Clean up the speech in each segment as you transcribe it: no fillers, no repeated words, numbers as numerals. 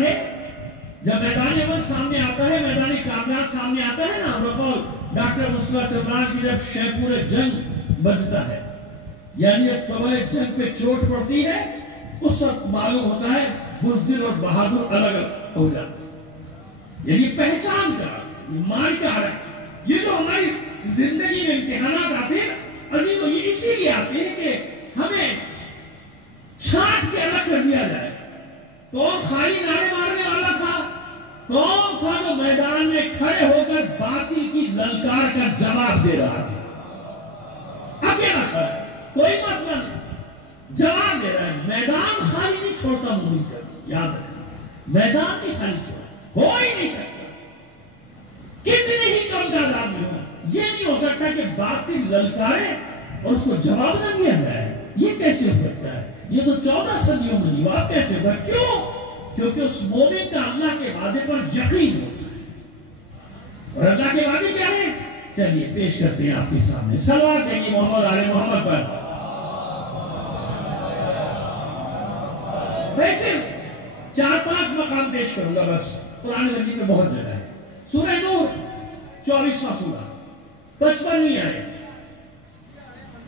میدان ہے، جب میدان عمل سامنے آتا ہے، میدان کاغذات سامنے آتا ہے نا، بقول ڈاکٹر مصطفیٰ چمران کی جب شیپور جنگ بجتا ہے، یعنی جب کمر جنگ پہ چوٹ پڑتی ہے، اس وقت معلوم ہوتا ہے بزدل اور بہادر الگ الگ ہو جاتے ہیں۔ یعنی پہچان کر مان کا حرک، یہ جو ہماری زندگی میں امتحانات آتے ہیں عزیزوں، یہ اسی لیے آتے ہیں کہ ہمیں چھانٹ کے الگ کر دیا جائے۔ کون خالی نعرے مارنے والا تھا؟ کون تھا جو میدان میں کھڑے ہو کر باطل کی للکار کا جواب دے رہا تھا؟ اکیلا کھڑا ہے، کوئی مطلب نہیں، جواب دے رہا ہے۔ میدان خالی نہیں چھوڑتا مومن کبھی، یاد رکھنا، میدان نہیں خالی چھوڑا، ہو ہی نہیں سکتا، کتنے ہی کم تعداد میں ہو۔ یہ نہیں ہو سکتا کہ باطل للکارے اور اس کو جواب نہ دیا جائے، یہ کیسے ہو سکتا ہے؟ یہ تو 14 صدیوں میں نہیں ہوا، کیسے ہوگا؟ کیوں؟ کیونکہ اس مومن کا اللہ کے وعدے پر یقین ہوتا ہے، اور اللہ کے وعدے کیا ہے؟ چلیے پیش کرتے ہیں آپ کے سامنے، صلوات کہیے محمد آل محمد پر۔ ویسے 4-5 مقام پیش کروں گا بس، قرآن مجید میں بہت جگہ ہے۔ سورہ نور 24واں سورہ 55ویں آیت،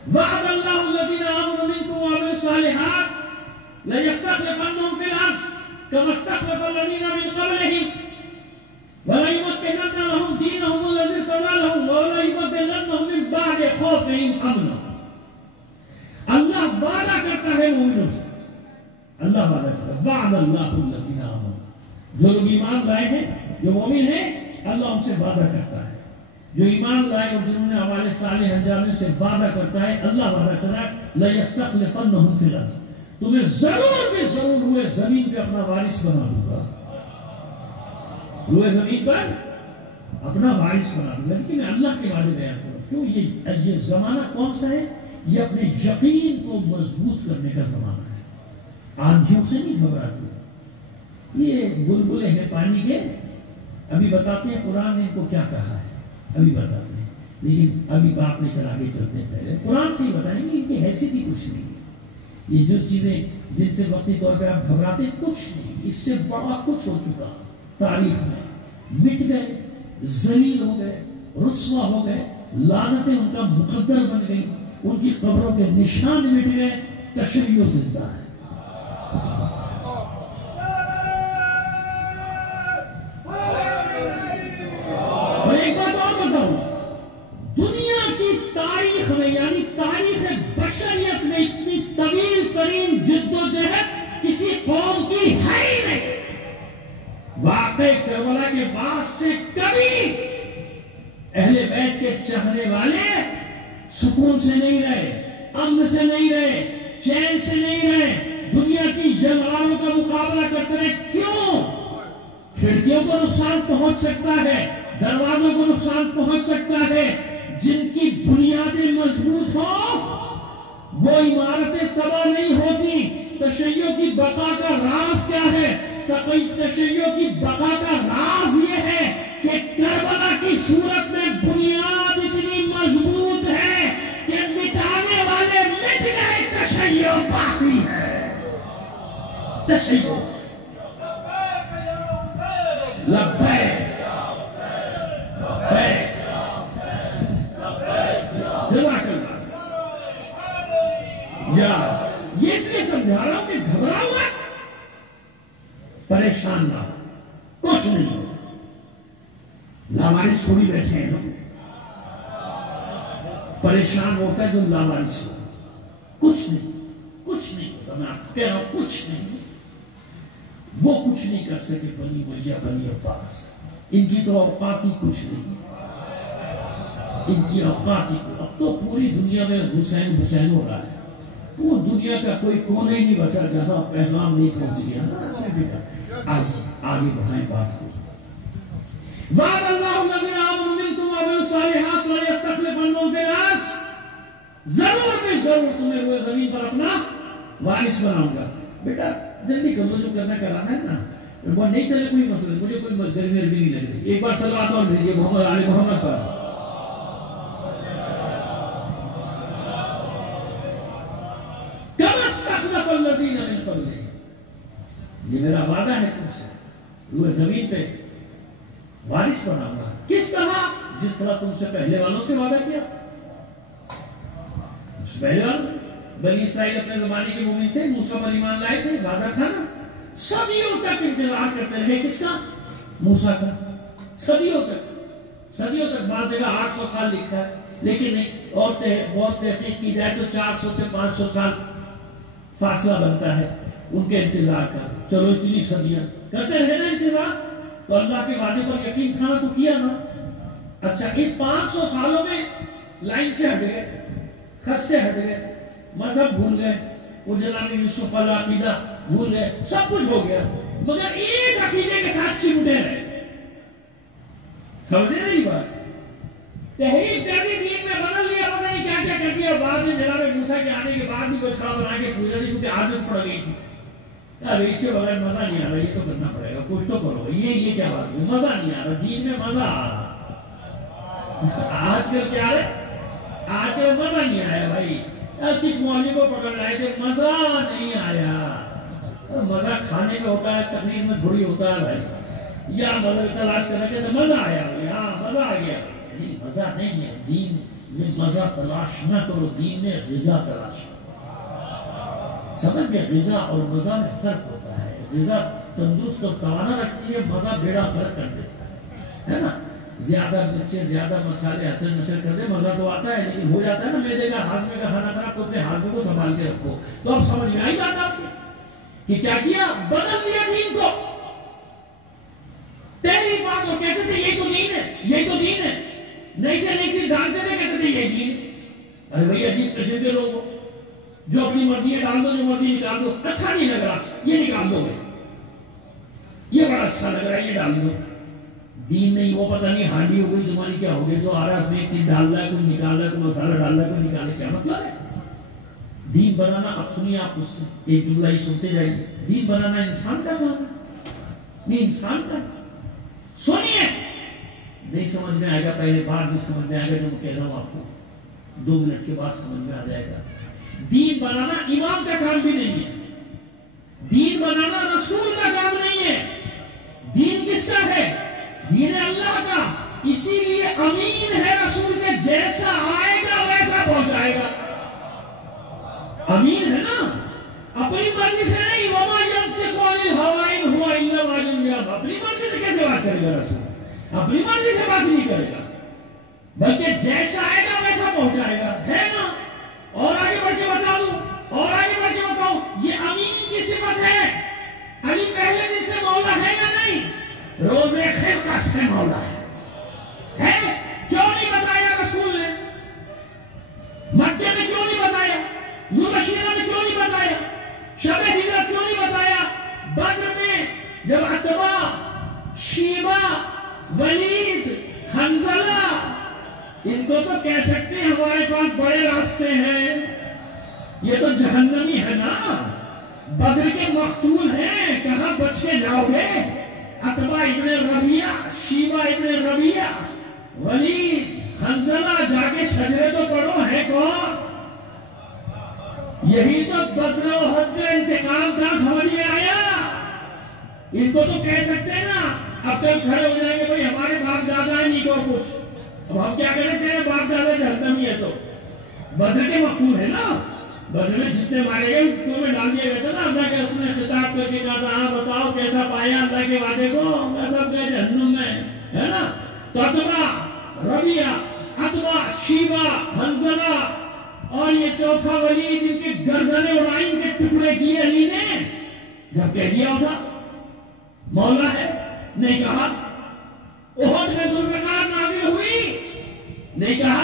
وعد اللہ الذین آمنوا منکم وعملوا الصالحات لَيَسْتَخْلِفَنَّهُمْ فِي الْأَرْضِ كَمَا اسْتَخْلَفَ الَّذِينَ مِن قَبْلِهِمْ وَلَيُمَكِّنَنَّ لَهُمْ دِينَهُمُ الَّذِي ارْتَضَىٰ لَهُمْ وَلَيُبَدِّلَنَّهُمْ مِن بَعْدِ خَوْفِهِمْ أَمْنًا۔ اللہ وعدہ کرتا ہے مومنوں سے، اللہ وعدہ کرتا ہے، وعد اللہ الذین آمنوا، جو لوگ ایمان لائے ہیں، جو مومن ہیں، اللہ ان سے وعدہ کرتا ہے، جو ایمان لائے اور جنہوں نے اعمال صالح انجام سے وعدہ کرتا ہے، اللہ وعدہ کرتا ہے لَيَسْتَخْلِفَنَّهُمْ فِي الْأَرْضِ، تمہیں ضرور بھی ضرور ہوئے زمین پہ اپنا وارث بنا دوں گا، ہوئے زمین پر اپنا وارث بنا دوں گا۔ لیکن میں اللہ کے وعدے بیان کروں، کیوں؟ یہ زمانہ کون سا ہے؟ یہ اپنے یقین کو مضبوط کرنے کا زمانہ ہے، آندھیوں سے نہیں گھبراتے، یہ بلبلے ہیں پانی کے، ابھی بتاتے ہیں قرآن نے ان کو کیا کہا ہے، ابھی بتاتے ہیں، لیکن ابھی بات لے کر آگے چلتے ہیں، پہلے قرآن سے ہی بتائیں گے، ان کی حیثیت ہی کچھ نہیں ہے۔ یہ جو چیزیں جن سے وقتی طور پہ آپ گھبراتے ہیں، کچھ نہیں، اس سے بڑا کچھ ہو چکا تاریخ میں، مٹ گئے، ذلیل ہو گئے، رسوا ہو گئے، لعنتیں ان کا مقدر بن گئی، ان کی قبروں کے نشان مٹ گئے، تشیع زندہ ہے۔ اور ایک بات اور بتاؤں، دنیا کی تاریخ میں، یعنی تاریخ بشریت میں اتنی طویل ترین جدوجہد کسی قوم کی ہے ہی نہیں۔ واقعہ کربلا کے بعد سے کبھی اہل بیت کے چاہنے والے سکون سے نہیں رہے، امن سے نہیں رہے، چین سے نہیں رہے، دنیا کی جنگاروں کا مقابلہ کرتے رہے۔ کیوں؟ کھڑکیوں کو نقصان پہنچ سکتا ہے، دروازوں کو نقصان پہنچ سکتا ہے، جن کی بنیادیں مضبوط ہوں وہ عمارتیں تباہ نہیں ہوتی۔ تشیع کی بقا کا راز کیا ہے؟ تشیع کی بقا کا راز یہ ہے کہ کربلا کی صورت میں بنیاد اتنی مضبوط ہے کہ مٹانے والے مٹ گئے، تشیع باقی ہے۔ تشیع لبیک لبیک یا یہ اس لیے سمجھا رہا ہوں کہ گھبرا ہوا، پریشان نہ ہو، کچھ نہیں ہو، لاوارث تھوڑی بیٹھے ہیں ہم، پریشان ہوتا ہے جو لاوارث ہو، کچھ نہیں ہوتا، میں آپ کہہ رہا ہوں کچھ نہیں، وہ کچھ نہیں کر سکے بنی ولیہ بنی عباس، ان کی تو اوقات ہی کچھ نہیں، ان کی اوقات ہی کچھ۔ اب تو پوری دنیا میں حسین ہو رہا ہے، وہ دنیا کا کوئی کونے ہی نہیں بچا جہاں پیغام نہیں پہنچ گیا۔ آگے بڑھائیں بات کو۔ وعد اللہ الذین آمنوا منکم وعملوا الصالحات لَيَسْتَخْلِفَنَّهُمْ فِي الْأَرْضِ، ضرور بھی ضرور تمہیں ہوئے زمین پر اپنا وارث بناؤں گا۔ بیٹا جلدی کر لو، جو کرنا کرانا ہے نا، وہ نہیں چلے کوئی مسئلہ، مجھے کوئی گرمی بھی نہیں لگ رہی۔ ایک بار صلوات اور بھیجیے محمد آل محمد پر۔ كَمَا اسْتَخْلَفَ الَّذِينَ مِن قَبْلِهِمْ، یہ میرا وعدہ ہے تم سے، روئے زمین پہ وارث بناؤں گا. کس طرح؟ جس طرح تم سے پہلے والوں سے وعدہ کیا. پہلے والوں سے بنی اسرائیل اپنے زمانے کے مومن تھے, موسیٰ پر ایمان لائے تھے, وعدہ تھا نا. صدیوں تک انتظار کرتے رہے. کس کا؟ موسیٰ کا. صدیوں تک بعض جگہ 800 سال لکھا ہے, لیکن نہیں, اور بہت تحقیق کی جائے تو 400 سے 500 سال فاصلہ بنتا ہے ان کے انتظار کا. چلو اتنی صدیاں کرتے رہے نا انتظار, تو اللہ کے وعدے پر یقین کھانا تو کیا نا. اچھا, ان 500 سالوں میں لائن سے ہٹ گئے, خط سے ہٹ گئے, مذہب بھول گئے, وہ جناب یوسف والا عقیدہ بھول گئے, سب کچھ ہو گیا, مگر ایک عقیدے کے ساتھ چمٹے رہے. سمجھے نہیں بات؟ تحریف کر دی, دین میں بدل لیا, پتہ نہیں کیا کیا کر دیا. بعد میں جناب موسیٰ کے آنے کے بعد بھی کوئی سڑا بنا کے پوچھ رہی, کیونکہ عادت پڑ گئی تھی. اب اس کے بغیر مزہ نہیں آ رہا, یہ تو کرنا پڑے گا, کچھ تو کرو. یہ کیا بات ہے, مزہ نہیں آ رہا دین میں, مزہ آ رہا. آج کل کیا ہے, آج کل مزہ نہیں آیا بھائی. کس مولوی کو پکڑ لائے تھے, مزہ نہیں آیا. مزہ کھانے میں ہوتا ہے, تقریر میں تھوڑی ہوتا ہے بھائی. یا مزہ تلاش کر رکھے تو مزہ آیا بھائی, ہاں مزہ آ گیا. نہیں, مزہ نہیں ہے. دین میں مزہ تلاش نہ کرو, دین میں غذا تلاش کرو. سمجھ گئے؟ غذا اور مزہ میں فرق ہوتا ہے. غذا تندرست اور توانا رکھتی ہے, مزہ بیڑا فرق کر دیتا ہے نا. زیادہ مرچیں, زیادہ مسالے اثر نشر کر دے, مزہ تو آتا ہے, لیکن ہو جاتا ہے نا میدے کا, ہاضمے کا کھانا خراب, تو اپنے ہاضمے کو سنبھال کے رکھو. تو اب سمجھ میں آئی بات آپ کی کہ کیا کیا, بدل دیا دین کو. تیری بات وہ کہتے تھے یہی تو دین ہے, یہی تو دین ہے. نہیں سے نہیں چیز ڈالتے تھے, کہتے تھے یہی دین. ارے بھائی عجیب قسم کے لوگ ہو, جو اپنی مرضی ڈال دو, جو مرضی نکال دو. اچھا نہیں لگ رہا, یہ نکال دو بھائی, یہ بڑا اچھا لگ رہا ہے, یہ ڈال دو. دین نہیں, وہ پتہ نہیں ہانڈی ہو گئی تمہاری, کیا ہو گئی, تو آ رہا ہے اس میں ایک چیز ڈال رہا ہے, کوئی نکال رہا ہے, کوئی مسالہ ڈال رہا ہے, کوئی نکال رہا ہے. کیا مطلب ہے دین بنانا؟ اب سنیے آپ اس سے ایک جملہ ہی سنتے جائیے. دین بنانا انسان کا کام ہے, نہیں انسان کا. سنیے, نہیں سمجھ میں آئے گا پہلے, بعد میں سمجھ میں آئے گا. جو میں کہہ رہا ہوں آپ کو 2 منٹ کے بعد سمجھ میں آ جائے گا. دین بنانا امام کا کام بھی نہیں ہے, دین بنانا رسول کا کام نہیں ہے. دین کس کا ہے؟ دین اللہ کا. اسی لیے امین ہے رسول کے, جیسا آئے گا ویسا پہنچائے گا. امین ہے نا, اپنی مرضی سے نہیں. وما ينطق عن الهوى ان هو الا وحی یوحى. اپنی مرضی سے کیسے بات کرے گا رسول؟ اپنی مرضی سے بات نہیں کرے گا, بلکہ جیسا آئے گا ویسا پہنچائے گا, ہے نا. اور آگے بڑھ کے بتا دوں, اور آگے بڑھ کے بتاؤں, یہ امین کی صفت ہے. علی پہلے دن سے مولا ہے یا نہیں؟ روزے خلقت سے مولا ہے. کیوں نہیں بتایا رسول نے؟ مکے میں کیوں نہیں بتایا؟ ذوالقرنین میں کیوں نہیں بتایا؟ شب ہجرت کیوں نہیں بتایا؟ بدر میں جب عتبہ, شیبہ, ولید, حنظلہ, ان کو تو کہہ سکتے ہیں ہمارے پاس بڑے راستے ہیں, یہ تو جہنمی ہے نا, بدر کے مقتول ہیں, کہاں بچ کے جاؤ گے؟ عتبہ ابن ربیعہ, شیبہ ابن ربیعہ, ولید, حنظلہ, جا کے شجرے تو پڑھو, ہے کون؟ یہی تو بدر و احد کا انتقام تھا. سمجھ میں آیا؟ ان کو تو کہہ سکتے ہیں نا, اب تک کھڑے ہو جائیں گے بھائی ہمارے باپ دادا ہیں, نہیں تو کچھ. اب ہم کیا کریں, تیرے باپ دادا جہنمی ہے. تو بدر کے مقتول ہے نا, بدر میں جتنے مارے گئے ان میں ڈال دیا گیا تھا نا. اللہ کے رسول نے خطاب کر کے کہا تھا, ہاں بتاؤ کیسا پایا اللہ کے وعدے کو؟ سب گئے جہنم میں, ہے نا. تو عتبہ, ربیعہ, عتبہ, شیبہ, حنظلہ اور یہ چوتھا ولید, ان کی گردنیں اڑائیں, ان کے ٹکڑے کیے علی نے. جب کہہ دیا ہوتا مولا ہے, نہیں کہا. احد میں ذوالفقار نازل ہوئی, نہیں کہا.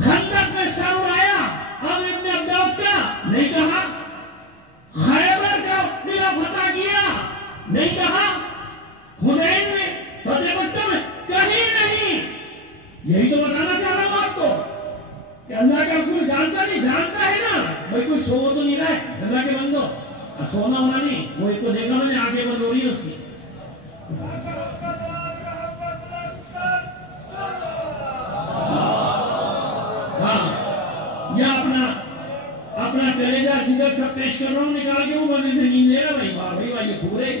خندق میں سر اڑایا عمرو ابن عبد کا, نہیں کہا. خیبر کا قلعہ فتح کیا, نہیں کہا. حنین میں, فتح مکہ میں, کہیں نہیں. یہی تو بتانا چاہ رہا ہوں آپ کو کہ اللہ کا رسول جانتا نہیں, جانتا ہے نا بھائی. کوئی سو تو نہیں رہا ہے اللہ کے بندو, سونا ہونا نہیں. وہ ایک کو دیکھا میں نے, آنکھیں بند ہو رہی ہے اس کی. ہاں, یا اپنا کلیجہ جگر سب پیش کر رہا ہوں نکال کے, وہ بندے سے نیند لے رہا بھائی. واہ بھائی واہ, یہ خوب رہے.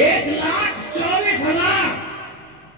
1,24,000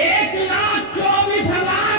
1,24,000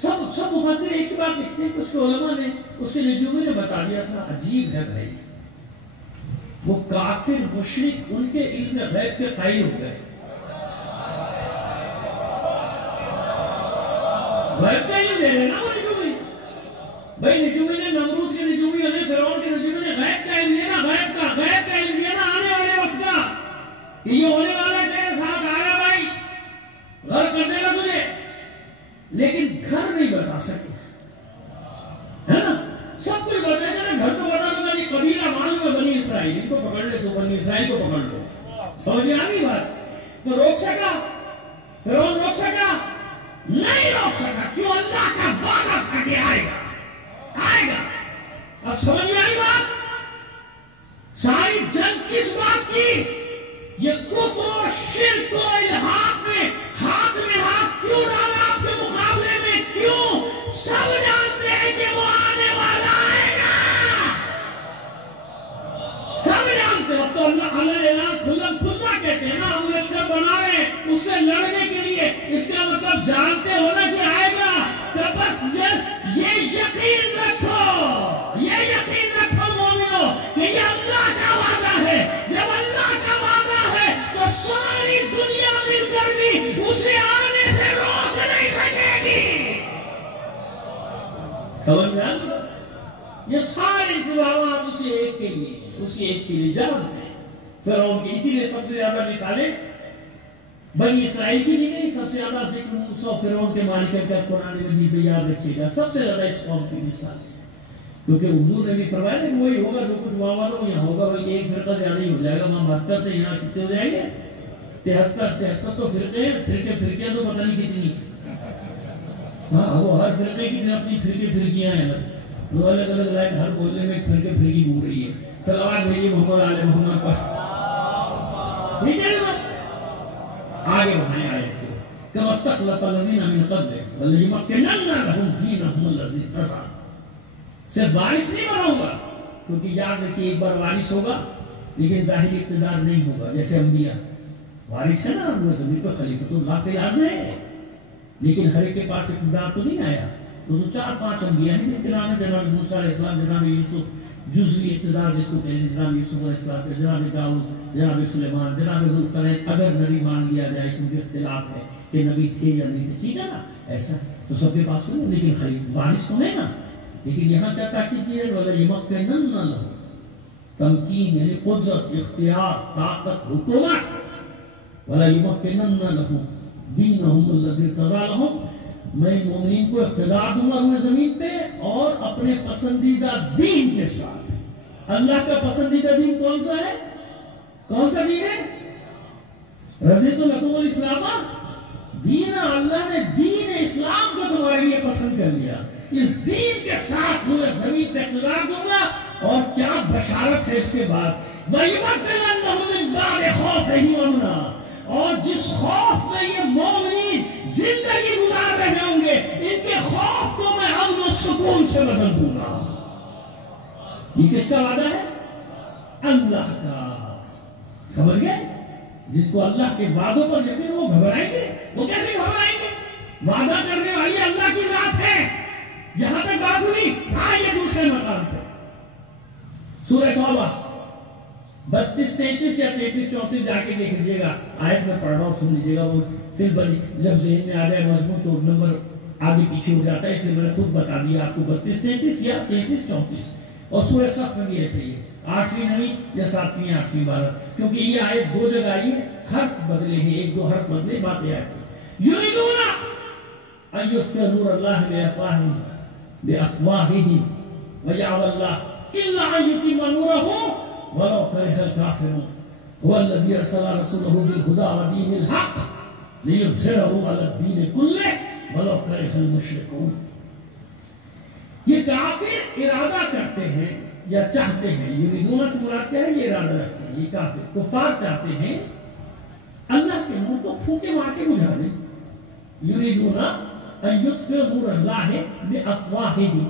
سب مفسر ایک ہی بات لکھتے ہیں کہ اس کے علماء نے، اس کے نجومی نے بتا دیا تھا. عجیب ہے بھائی، وہ کافر مشرک ان کے علم غیب کے قائل ہو گئے. غیب کا علم لے رہے نا وہ نجومی. بھائی نجومی نے، نمرود کے نجومی نے، فرعون کے نجومی نے غیب کا علم لیا نا، غیب کا علم لیا نا آنے والے وقت کا. یہ ہونے والا تیرے ساتھ آ رہا بھائی، غرق کر دے گا تجھے. لیکن گھر نہیں بتا سکے، ہے نا؟ سب کچھ بتائے گا نا، گھر کو بتا دوں گا جی قبیلہ معلوم ہے بنی اسرائیل، ان کو پکڑ لے تو بنی اسرائیل کو پکڑ لو. سمجھ میں آ گئی بات؟ تو روک سکا فرعون؟ روک سکا؟ نہیں روک سکا. کیوں؟ اللہ کا وعدہ تھا کہ آئے گا. اب سمجھ میں آئی بات؟ ساری جنگ کس بات کی؟ یہ کفر و شرک و الحاد میں ہاتھ کیوں ڈالا آپ کے مقابلے میں؟ کیوں؟ سب جانتے ہیں کہ وہ آنے والا آئے گا. سب جانتے ہیں. تو اللہ نے اعلان کھلا کہتے ہیں نا، ہم لشکر بنا رہے ہیں اس سے لڑنے کے لیے. اس کا مطلب جانتے ہو نا کہ آئے گا. تو بس یہ یقین رکھو مومنو کہ یہ اللہ کا وعدہ ہے. جب اللہ کا وعدہ ہے تو ساری دنیا مل کر بھی اسے آنے سے روک نہیں سکے گی. سمجھ میں آ گیا؟ یہ سارے انتظامات اسی ایک کے لیے جانتے ہیں. فرعون کی اسی لیے سب سے زیادہ مثالیں بنی اسرائیل کی دی گئی. سب سے زیادہ ذکر موسیٰ فرعون کے مالک کا قرآن مجید میں یاد رکھیے گا. سب سے زیادہ اس قوم کی مثال ہے، کیونکہ حضور نے بھی فرمایا کہ وہی ہوگا جو کچھ وہاں ہو یہاں ہوگا. بلکہ ایک فرقہ زیادہ ہی ہو جائے گا. وہاں 72 تھے، یہاں کتنے ہو جائیں گے؟ 73 تو فرقے ہیں. فرقیاں تو پتہ نہیں کتنی. ہاں وہ ہر فرقے کی اپنی فرقیاں ہیں. وہ الگ الگ لائن ہر بولنے میں فرقی گھوم رہی ہے. صلوات بھیجیے محمد آل محمد پر. ٹھیک ہے نا؟ آگے بڑھائیں آیت کو. كما استخلف الذين من قبلهم وليمكنن لهم دينهم الذي ارتضى. صرف وارث نہیں بناؤں گا، کیونکہ یاد رکھیے ایک بار وارث ہوگا لیکن ظاہری اقتدار نہیں ہوگا. جیسے انبیاء وارث ہے نا، زمین پر خلیفۃ اللہ کے راز ہے، لیکن ہر ایک کے پاس اقتدار تو نہیں آیا. تو 4-5 انبیاء ہیں جن کے نام ہے جناب موسیٰ علیہ السلام، جناب یوسف، جزوی اقتدار جس کو کہتے ہیں، جناب یوسف علیہ السلام، جناب داؤد، جناب سلیمان، جناب ذوالقرنین. اگر نبی مان لیا جائے کیونکہ اختلاف ہے کہ نبی تھے یا نہیں تھے، ٹھیک ہے نا؟ ایسا تو سب کے پاس ہو، لیکن خلیفہ وارث تو نہیں نا. لیکن یہاں کیا تاکید کی ہے؟ وَلَيُمَكِّنَنَّ لَهُ. تمکین یعنی قدرت، اختیار، طاقت، حکومت. وَلَيُمَكِّنَنَّ لَهُم دِينَهُمُ الَّذِي ارْتَضَىٰ لَهُم. میں مومنین کو اقتدار دوں گا روئے زمین پہ اور اپنے پسندیدہ دین کے ساتھ. اللہ کا پسندیدہ دین کون سا ہے؟ کون سا دین ہے؟ رضیت لکم الاسلام دین. اللہ نے دین اسلام کو تمہارے لیے پسند کر لیا. اس دین کے ساتھ روئے زمین پہ اقتدار دوں گا. اور کیا بشارت ہے اس کے بعد؟ وَيُمَكِّنَنَّهُم مِّن بَعْدِ خَوْفِهِمْ أَمْنًا. اور جس خوف میں یہ مومنین زندگی گزار رہے ہوں گے، ان کے خوف کو میں امن و سکون سے بدل دوں گا. یہ کس کا وعدہ ہے؟ اللہ کا. سمجھ گئے؟ جن کو اللہ کے وعدوں پر یقین، وہ گھبرائیں گے. وہ کیسے گھبرائیں گے؟ وعدہ کرنے والی اللہ کی ذات ہے. یہاں تک بات ہوئی. آئیے دوسرے مقام پہ سورہ توبہ 32, 33 یا 33, 34 جا کے دیکھ لیجیے گا. آیت میں پڑھ رہا ہوں، سن لیجیے گا. وہ پھر جب ذہن میں آ جائے مضمون تو نمبر آگے پیچھے ہو جاتا ہے، اس لیے میں نے خود بتا دیا آپ کو 32, 33 یا 33, 34. اور سورہ صف میں بھی ایسے ہی ہے. 8ویں 9ویں یا 7ویں 8ویں 12. کیونکہ یہ آیت 2 جگہ آئی ہے، حرف بدلے ہیں، 1-2 حرف بدلے، بات یہ آئے. یریدون ان یطفئوا نور اللہ بافواہہم ویأبی اللہ الا ان یتم نورہ ولو کرہ الکافرون. هو الذی ارسل رسولہ بالہدی ودین الحق لیظہرہ علی الدین کلہ ولو کرہ المشرکون. یہ کافر ارادہ کرتے ہیں یا چاہتے ہیں. یریدون سے مراد کیا ہے؟ یہ ارادہ رکھتے ہیں. یہ کافر کفار چاہتے ہیں اللہ کے نور کو پھونکے مار کے بجھا دیں. یریدون ان یطفئوا نور اللہ بافواہہم.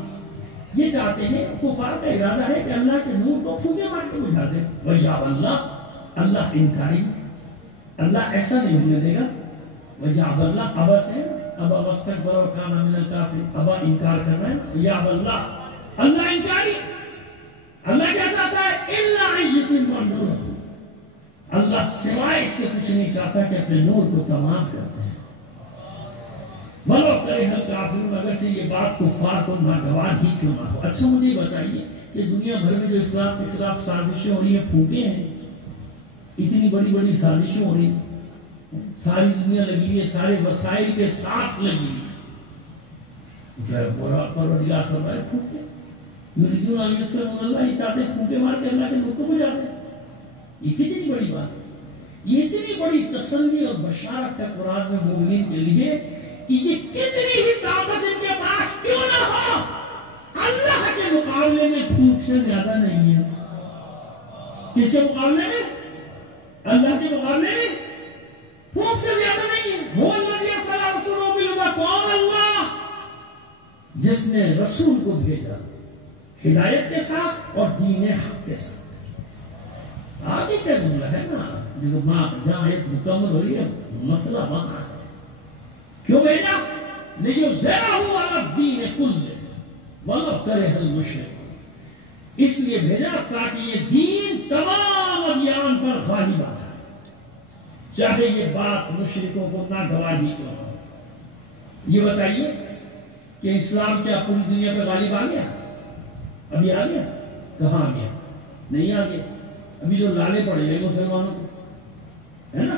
یہ چاہتے ہیں، کفار کا ارادہ ہے کہ اللہ کے نور کو پھونکے مار کے بجھا دیں. وَيَأْبَى اللَّهُ. اللہ انکاری، اللہ ایسا نہیں ہونے دے گا. وَيَأْبَى اللَّهُ. ابا سے ابا واستكبر وكان من الكافرين. ابا انکار کر رہا ہے یا اللہ، اللہ انکاری. اللہ کیا چاہتا ہے؟ الا ان يتم نوره. اللہ سوائے اس کے کچھ نہیں چاہتا کہ اپنے نور کو تمام کرتے ہیں. ولو کرہ الکافرون، اگرچہ یہ بات کفار کو ناگوار ہی کیوں نہ ہو. اچھا مجھے بتائیے کہ دنیا بھر میں جو اسلام کے خلاف سازشیں ہو رہی ہیں، پھوٹے ہیں، اتنی بڑی بڑی سازشیں ہو رہی ہیں، ساری دنیا لگی ہے، سارے وسائل کے ساتھ لگی ہے. پروردگار فرمائے پھوٹے یریدون ان یطفئوا اللہ، یہ چاہتے ہیں پھوٹے مار کے اللہ کے نور کو بجھا دیں. یہ کتنی بڑی بات ہے. یہ اتنی بڑی تسلی اور بشارت ہے قرآن میں مومنین کے لیے کہ یہ کتنی ہی طاقت ان کے پاس کیوں نہ ہو، اللہ کے مقابلے میں پھوٹ سے زیادہ نہیں ہے. کس کے مقابلے میں؟ اللہ کے مقابلے میں پھوٹ سے زیادہ نہیں ہے. هو الذی ارسل رسولہ بالہدی. کون؟ اللہ، جس نے رسول کو بھیجا ہدایت کے ساتھ اور دین حق کے ساتھ. آگے کیا جملہ ہے نا جہاں ایک مکمل ہو رہی ہے، مسئلہ وہاں ہے. کیوں بھیجا؟ لیظہرہ علی الدین کلہ ولو کرہ المشرکون. اس لیے بھیجا تاکہ یہ دین تمام ادیان پر غالب آ جائے، چاہے یہ بات مشرکوں کو ناگوار ہی کیوں ہو. یہ بتائیے کہ اسلام کیا پوری دنیا پر غالب آ گیا؟ ابھی آ گیا؟ کہاں آ گیا؟ نہیں آ گیا. ابھی جو لالے پڑے ہیں مسلمانوں کو، ہے نا،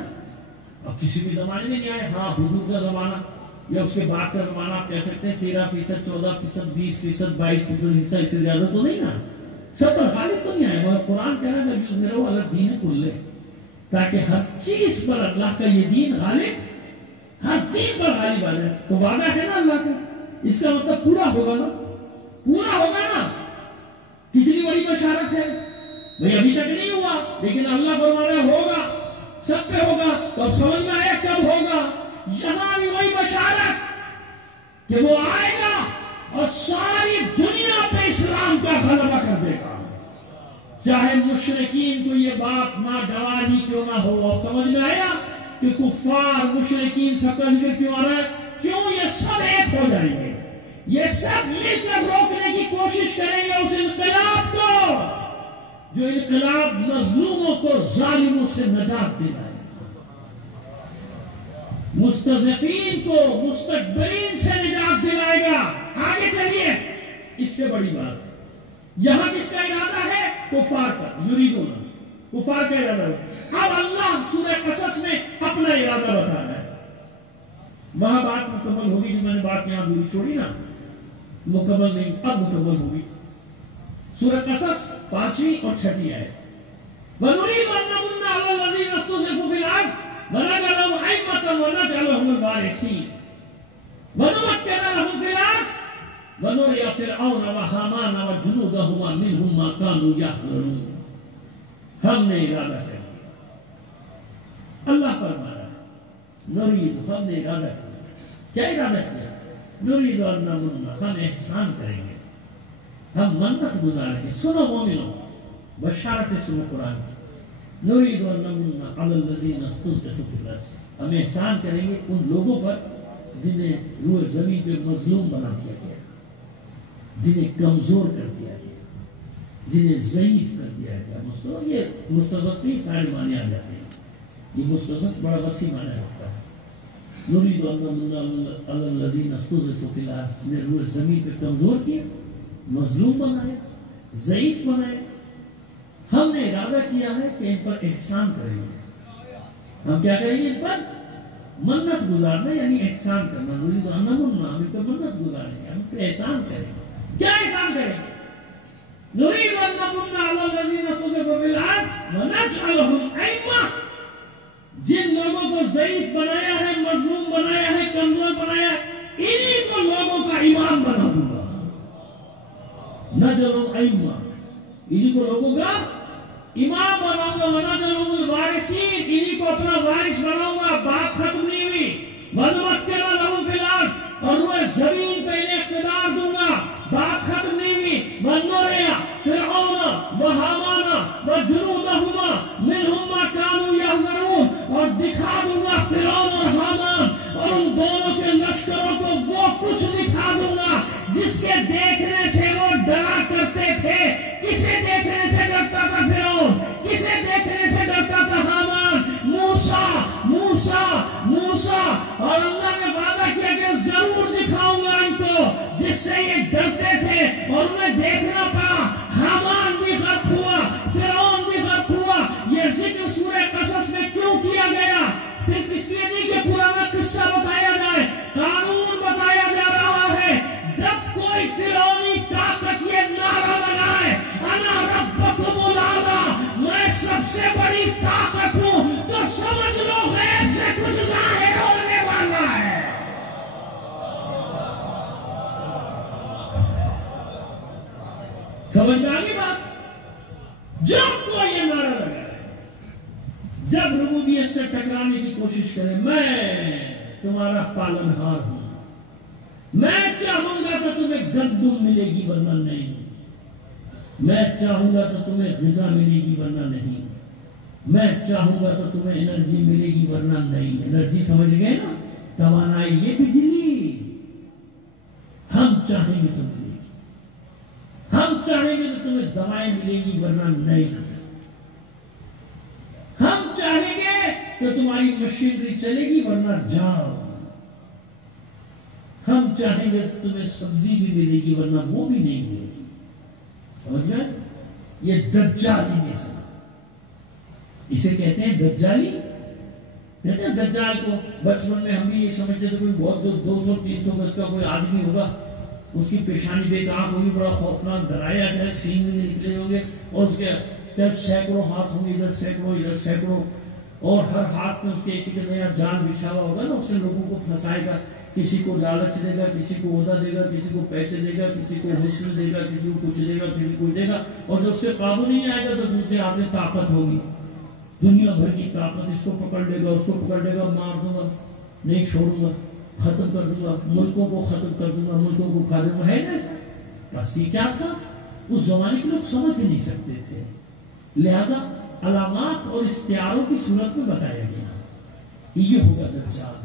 اب کسی بھی زمانے میں نہیں آئے. ہاں حضور کا زمانہ یا اس کے بعد کا زمانہ آپ کہہ سکتے ہیں 13%، 14%، 20%، 22% حصہ، اس سے زیادہ تو نہیں نا. سب پر غالب تو نہیں آئے، مگر قرآن کہہ رہا ہے لیظہرہ علی الدین کلہ، تاکہ ہر چیز پر اللہ کا یہ دین غالب، ہر دین پر غالب آ جائے. تو وعدہ ہے نا اللہ کا، اس کا مطلب پورا ہوگا نا، پورا ہوگا نا. کتنی بڑی بشارت ہے بھئی. ابھی تک نہیں ہوا لیکن اللہ فرما رہا ہوگا، سب پہ ہوگا. تو اب سمجھ میں آیا کب ہوگا. یہاں بھی وہی بشارت کہ وہ آئے گا اور ساری دنیا پہ اسلام کا غلبہ کر دے گا، چاہے مشرکین کو یہ بات ناگوار ہی کیوں نہ ہو. اب سمجھ میں آیا کہ کفار، مشرکین سب کا ذکر کیوں آ رہا ہے؟ کیوں؟ یہ سب ایک ہو جائیں گے، یہ سب مل کر روکنے کی کوشش کریں گے اس انقلاب کو جو انقلاب مظلوموں کو ظالموں سے نجات دلائے، مستضعفین کو مستکبرین سے نجات دلائے گا. آگے چلیے، اس سے بڑی بات یہاں کس کا ارادہ ہے؟ کفار کا. یریدون، کفار کا ارادہ ہے. اب اللہ سورہ قصص میں اپنا ارادہ بتا رہا ہے. وہاں بات مکمل ہوگی جو میں نے بات یہاں دوری چھوڑی نا، مکمل نہیں، اب مکمل ہوگی. سورہ قصص 5ویں اور 6ٹھی آیت. وَنُرِيدُ أَن نَّمُنَّ عَلَى الَّذِينَ اسْتُضْعِفُوا فِي الْأَرْضِ وَنَجْعَلَهُمْ أَئِمَّةً وَنَجْعَلَهُمُ الْوَارِثِينَ وَنُمَكِّنَ لَهُمْ فِي الْأَرْضِ وَنُرِيَ فِرْعَوْنَ وَهَامَانَ وَجُنُودَهُمَا مِنْهُمْ مَا كَانُوا يَحْذَرُونَ. ہم نے ارادہ کر لیا. اللہ فرما رہا ہے نُرِيدُ، ہم نے ارادہ کیا. کیا ارادہ کیا؟ نُرِيدُ أَن نَّمُنَّ، ہم احسان کریں گے، ہم منت گزاریں گے. سنو مومنوں، بشارت سنو قرآن کی. نُرِيدُ أَن نَّمُنَّ عَلَى الَّذِينَ اسْتُضْعِفُوا فِي الْأَرْضِ. ہم احسان کریں گے ان لوگوں پر جنہیں روئے زمین پہ مظلوم بنا دیا گیا، جنہیں کمزور کر دیا گیا، جنہیں ضعیف کر دیا گیا. یہ مستضعفین سارے معنی آ جاتے ہیں. یہ مستضعف بڑا وسیع معنی رکھتا ہے. نُرِيدُ أَن نَّمُنَّ عَلَى الَّذِينَ اسْتُضْعِفُوا فِي الْأَرْضِ، جنہیں روئے زمین پہ کمزور کیا، مظلوم بنایا، ضعیف بنایا. ہم نے ارادہ کیا ہے کہ ان پر احسان کریں گے. ہم کیا کریں گے؟ ان پر منت گزارنا، یعنی احسان کرنا. نُرِيدُ أَن نَّمُنَّ، ہم ان پر منت گزاریں گے، ہم ان پر احسان کریں گے. کیا احسان کریں گے؟ نُرِيدُ أَن نَّمُنَّ عَلَى الَّذِينَ اسْتُضْعِفُوا فِي الْأَرْضِ وَنَجْعَلَهُمْ أَئِمَّةً. جن لوگوں کو ضعیف بنایا ہے، مظلوم بنایا ہے، کمزور بنایا ہے، انہی کو لوگوں کا امام بنا دوں گا. نَجْعَلُهُمْ أَئِمَّةً، انہی کو لوگوں کا امام بناؤں گا. وَنَجْعَلُهُمُ الْوَارِثِينَ، انہی کو اپنا وارث بناؤں گا. بات ختم نہیں ہوئی. وَنُمَكِّنَ لَهُمْ فِي الْأَرْضِ، اور روئے زمین پہ انہیں اقتدار دوں گا. بات ختم نہیں ہوئی. وَنُرِيَ فِرْعَوْنَ وَهَامَانَ وَجُنُودَهُمَا مِنْهُمْ مَا كَانُوا يَحْذَرُونَ، اور دکھا دوں گا فرعون اور حامان اور ان دونوں کے لشکروں ڈرتے تھے اور انہیں دیکھنا پڑا. حامان بھی غرق ہوا, فرعون بھی غرق ہوا. یہ ذکر سورہ قصص میں کیوں کیا گیا؟ صرف اس لیے نہیں کہ پرانا قصہ بتایا جائے, قانون بتایا جا رہا ہے. جب کوئی فرعونی طاقت یہ نعرہ لگائے انا ربکم الاعلی, میں سب سے بڑی طاقت ہوں, تو سمجھ لو غیب سے کچھ ظاہر ہونے والا ہے. سمجھ میں آگی بات؟ جب کوئی یہ نعرہ لگائے, جب ربوبیت سے ٹکرانے کی کوشش کرے, میں تمہارا پالنہار ہوں, میں چاہوں گا تو تمہیں گندم ملے گی ورنہ نہیں, میں چاہوں گا تو تمہیں غذا ملے گی ورنہ نہیں, میں چاہوں گا تو تمہیں انرجی ملے گی ورنہ نہیں. انرجی سمجھ گئے نا, توانائی, یہ بجلی ہم چاہیں گے تو ملے گی, ہم چاہیں گے تو تمہیں دوائیں ملیں گی ورنہ نہیں, ہم چاہیں گے کہ تمہاری مشینری چلے گی ورنہ جاؤ, ہم چاہیں گے کہ تمہیں سبزی بھی ملے گی ورنہ وہ بھی نہیں ملے گی. سمجھ گئے؟ یہ دجالی جیسا, اسے کہتے ہیں دجالی. کہتے ہیں دجال کو بچپن میں ہم بھی یہ سمجھتے تھے کوئی بہت 200-300 گز کا کوئی آدمی ہوگا, اس کی پیشانی بے کام ہوگی, بڑا خوفناک ڈرایا جائے, سین میں نکلے ہوں گے, اور اس کے سینکڑوں ہاتھ ہوں گے, ادھر سینکڑوں ادھر سینکڑوں, اور ہر ہاتھ میں اس کے ایک نیا جال بچھا ہوا ہوگا نا, اس سے لوگوں کو پھنسائے گا, کسی کو لالچ دے گا, کسی کو عہدہ دے گا, کسی کو پیسے دے گا, کسی کو حسن دے گا, کسی کو کچھ دے گا, کسی کو دے گا, اور جب اس سے قابو نہیں آئے گا تو دوسرے آپ میں طاقت ہوگی, دنیا بھر کی طاقت, اس کو پکڑ لے گا, اس کو پکڑ لے گا, مار دوں گا, نہیں چھوڑوں گا, ختم کر دوں گا, ملکوں کو ختم کر دوں گا, ملکوں کو کھا دوں گا. ہے نا ایسا؟ بس یہ کیا تھا, اس زمانے کے لوگ سمجھ نہیں سکتے تھے, لہذا علامات اور استعاروں کی صورت میں بتایا گیا یہ ہوگا دجال.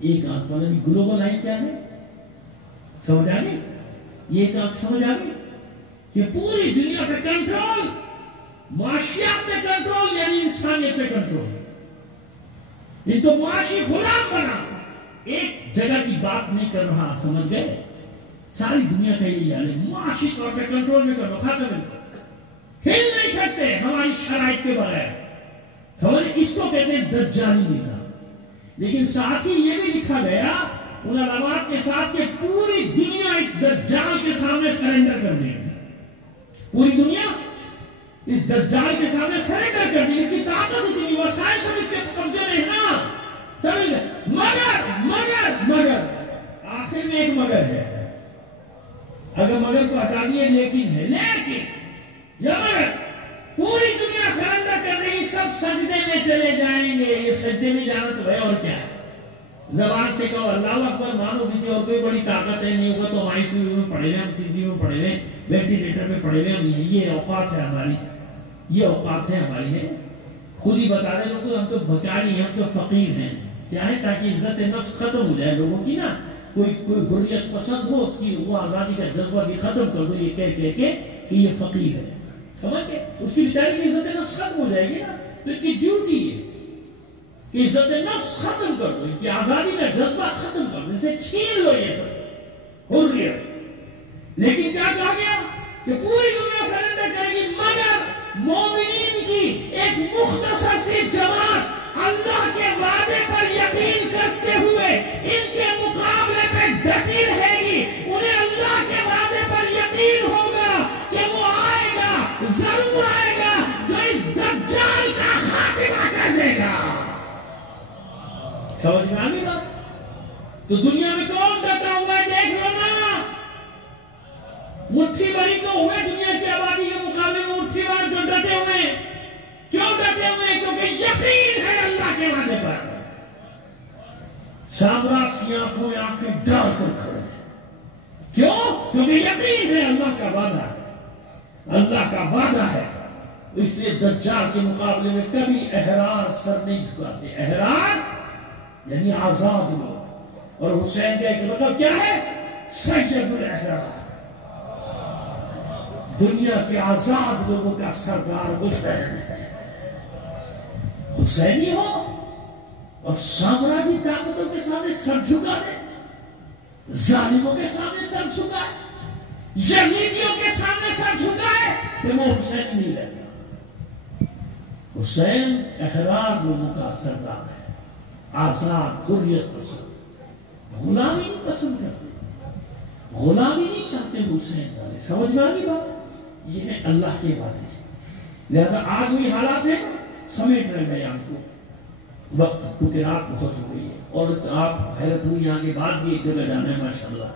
ایک آنکھ والا گلوبل آئی کیا ہے, سمجھ آ گئی؟ یہ ایک آنکھ سمجھ آ گئی کہ پوری دنیا پہ کنٹرول, معاشیات پہ کنٹرول, یعنی انسانیت پہ کنٹرول, ان کو معاشی غلام بنا. ایک جگہ کی بات نہیں کر رہا, سمجھ گئے؟ ساری دنیا کا یہ حال ہے, معاشی طور پہ کنٹرول میں کرو, ختم ہے, ہل نہیں سکتے ہماری شرائط کے بغیر. سمجھ, اس کو کہتے ہیں دجالی نظام. لیکن ساتھ ہی یہ بھی لکھا گیا ان علامات کے ساتھ کہ پوری دنیا اس دجال کے سامنے سرنڈر کر دے گی, پوری دنیا اس دجال کے سامنے سرنڈر کر دے گی. اس کی طاقت اتنی, وسائل سب اس کے قبضے میں ہے نا, سمجھ لیں. مگر مگر مگر آخر میں ایک مگر ہے, اگر مگر کو ہٹا دیے لیکن ہے, لیکن یا مگر پوری دنیا سرنڈر کر دے گی, سب سجدے میں چلے جائیں گے. یہ سجدے میں جانا تو ہے, اور کیا ہے, زبان سے کہو اللہ اکبر, مانو کسی اور کوئی بڑی طاقت ہے, نہیں ہوگا تو ہم ICU میں پڑے ہوئے, ہم CG میں پڑے ہوئے, وینٹیلیٹر میں پڑے ہوئے, ہم یہ اوقات ہے ہماری, یہ اوقات ہے ہماری ہے. خود ہی بتا رہے لوگ, ہم تو بھکاری ہیں, ہم تو فقیر ہیں. کیا ہے, تاکہ عزت نفس ختم ہو جائے لوگوں کی نا, کوئی حریت پسند ہو, اس کی وہ آزادی کا جذبہ بھی ختم کر دو یہ کہہ کے کہ یہ فقیر ہے. سمجھ کے اس کی بیچاری کی عزت نفس ختم ہو جائے گی نا, تو اس کی ڈیوٹی ہے کہ عزت نفس ختم کر دو, ان کی آزادی کا جذبہ ختم کر دو, ان سے چھین لو یہ سب حریت. لیکن کیا کہا گیا کہ پوری دنیا سرنڈر کرے گی, مگر مومنین کی ایک مختصر سی جماعت اللہ کے وعدے پر یقین کرتے ہوئے ان کے مقابلے پہ ڈٹی رہے گی. انہیں اللہ کے وعدے پر یقین ہوگا کہ وہ آئے گا, ضرور آئے گا, جو اس دجال کا خاتمہ کر دے گا. سمجھ میں آگئی بات؟ تو دنیا میں کون ڈٹا ہوا ہے دیکھ لو نا, مٹھی بھری تو ہوئے دنیا کی آبادی کے مقابلے میں مٹھی بھر جو ڈٹے ہوئے. کیوں ڈٹے ہوئے؟ کیونکہ یقین ہے اللہ کے وعدے پر. سامراج کی آنکھوں میں آنکھیں ڈال کر کھڑے ہیں. کیوں؟ کیونکہ یقین ہے اللہ کا وعدہ ہے, اللہ کا وعدہ ہے. اس لیے دجال کے مقابلے میں کبھی احرار سر نہیں جھکاتے. احرار یعنی آزاد لوگ, اور حسین کا ایک مطلب کیا ہے, سید الاحرار, دنیا کے آزاد لوگوں کا سردار حسین ہے. حسینی ہو اور سامراجی طاقتوں کے سامنے سر جھکا دے, ظالموں کے سامنے سر جھکا ہے, یزیدیوں کے سامنے سر جھکائے کہ وہ حسین نہیں رہتا. حسین احرار لوگوں کا سردار ہے، آزاد، حریت پسند، غلامی نہیں پسند کرتے، غلامی نہیں چاہتے حسین والے. سمجھ میں آگی بات؟ یہ ہے اللہ کی باتیں. لہذا آج بھی حالات ہیں، سمیٹ رہے بیان کو، وقت کیونکہ رات بہت ہو گئی ہے. اور آپ حیرت ہوئی یہاں کے بعد بھی ایک جگہ جانا ہے ماشاءاللہ.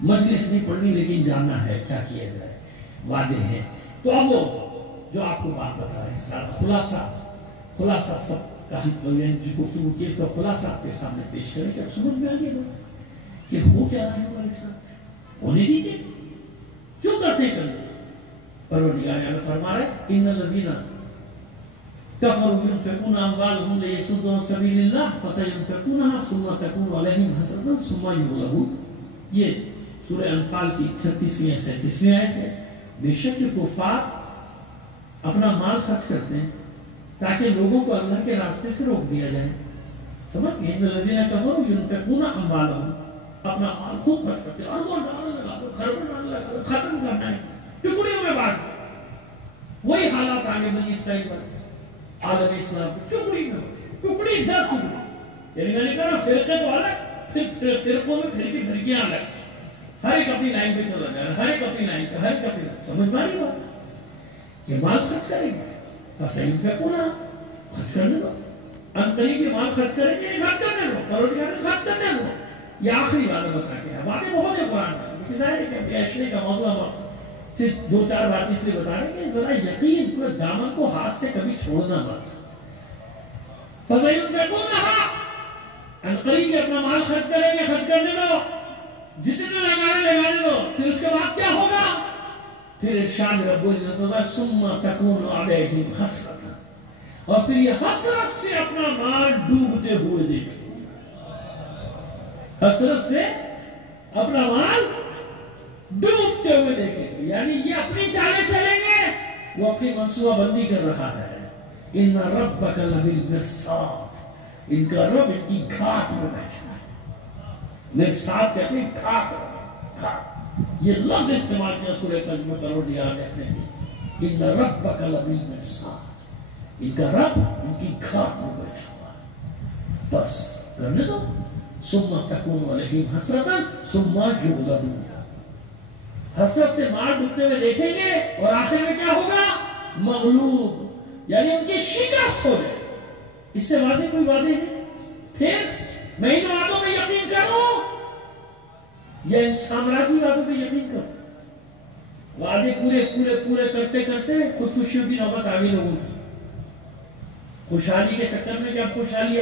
مجلس نہیں پڑھنی لیکن جاننا ہے کیا کیا جائے، وعدے ہیں. تو اب وہ جو آپ کو بات بتا رہے ہیں سارا خلاصہ سب جو گفتگو کی اس کا خلاصہ آپ کے سامنے پیش کریں کہ اب سمجھ میں آگے بات کہ ہو کیا رہا ہے ہمارے ساتھ، ہونے دیجیے، کیوں کرتے کرنے. پروردگار نے فرما رہے ان الذین کفروا ينفقون اموالهم ليصدوا عن سبيل الله فسينفقونها ثم تكون عليهم حسرة ثم يغلبون. یہ سورہ انفال کی 36ویں یا 37ویں آیت ہے. بے شک کفار اپنا مال خرچ کرتے ہیں تاکہ لوگوں کو اللہ کے راستے سے روک دیا جائے. سمجھ گئے؟ ان الذین کفروا ينفقون اموالهم، اپنا مال خوب خرچ کرتے ہیں، اربوں ڈالنے لگا دو، خربوں ڈالنے لگا دو، ختم کرنا ہے، ٹکڑیوں میں بانٹ. وہی حالات آگے بنی اسرائیل پر، عالم اسلام کی ٹکڑی 10 ٹکڑی. یعنی میں نے کہا فرقے تو الگ، پھر فرقوں میں پھر کی پھرکیاں الگ، ہر ایک اپنی لائن پہ چلا جا رہا ہے، ہر ایک اپنی لائن پہ، ہر ایک اپنی لائن. سمجھ میں آ رہی بات؟ یہ مال خرچ کریں گے فسينفقونها، خرچ کرنے دو. انقریب یہ مال خرچ کریں گے، خرچ کرنے دو، پروردگار نے خرچ کرنے دو. یہ آخری بات بتا کے ہے، باتیں بہت ہیں قرآن میں، لیکن ظاہر ہے کہ بیاشنے کا موضوع ہم صرف 2-4 باتیں اس لیے بتا رہے ہیں کہ ذرا یقین پورے دامن کو ہاتھ سے کبھی چھوڑنا مت. فسينفقونها، انقریب یہ اپنا مال خرچ کریں گے، خرچ کرنے دو، جتنے لگانے دو. پھر اس کے بعد کیا ہوگا؟ پھر ارشاد رب العزت ہوگا ثم تكون عليهم حسرة، اور پھر یہ حسرت سے اپنا مال ڈوبتے ہوئے دیکھیں گے. حسرت سے اپنا مال ڈوبتے ہوئے دیکھیں گے. یعنی یہ اپنی چالیں چلیں گے، وہ اپنی منصوبہ بندی کر رہا ہے. ان ربک لبالمرصاد، ان کا رب ان کی گھاٹ میں بیٹھا ہے. مرصاد کہتے ہیں گھاٹ. یہ لفظ استعمال کیا سورہ فجر میں پروردگار نے اپنے لیے. ان ربک لبالمرصاد، ان کا رب ان کی گھاٹ میں بیٹھا ہوا ہے. بس کرنے دو. ثم تكون عليهم حسرة ثم يغلبون، حسرت سے مار ڈوبتے ہوئے دیکھیں گے اور آخر میں کیا ہوگا؟ مغلوب، یعنی ان کی شکست ہو جائے. اس سے واضح کوئی وعدے نہیں. پھر میں ان وعدوں پہ یقین کروں یا ان سامراجی وعدوں پہ یقین کروں؟ وعدے پورے کرتے کرتے خودکشیوں کی نوبت آ گئی لوگوں کی. خوشحالی کے چکر میں کہ اب خوشحالی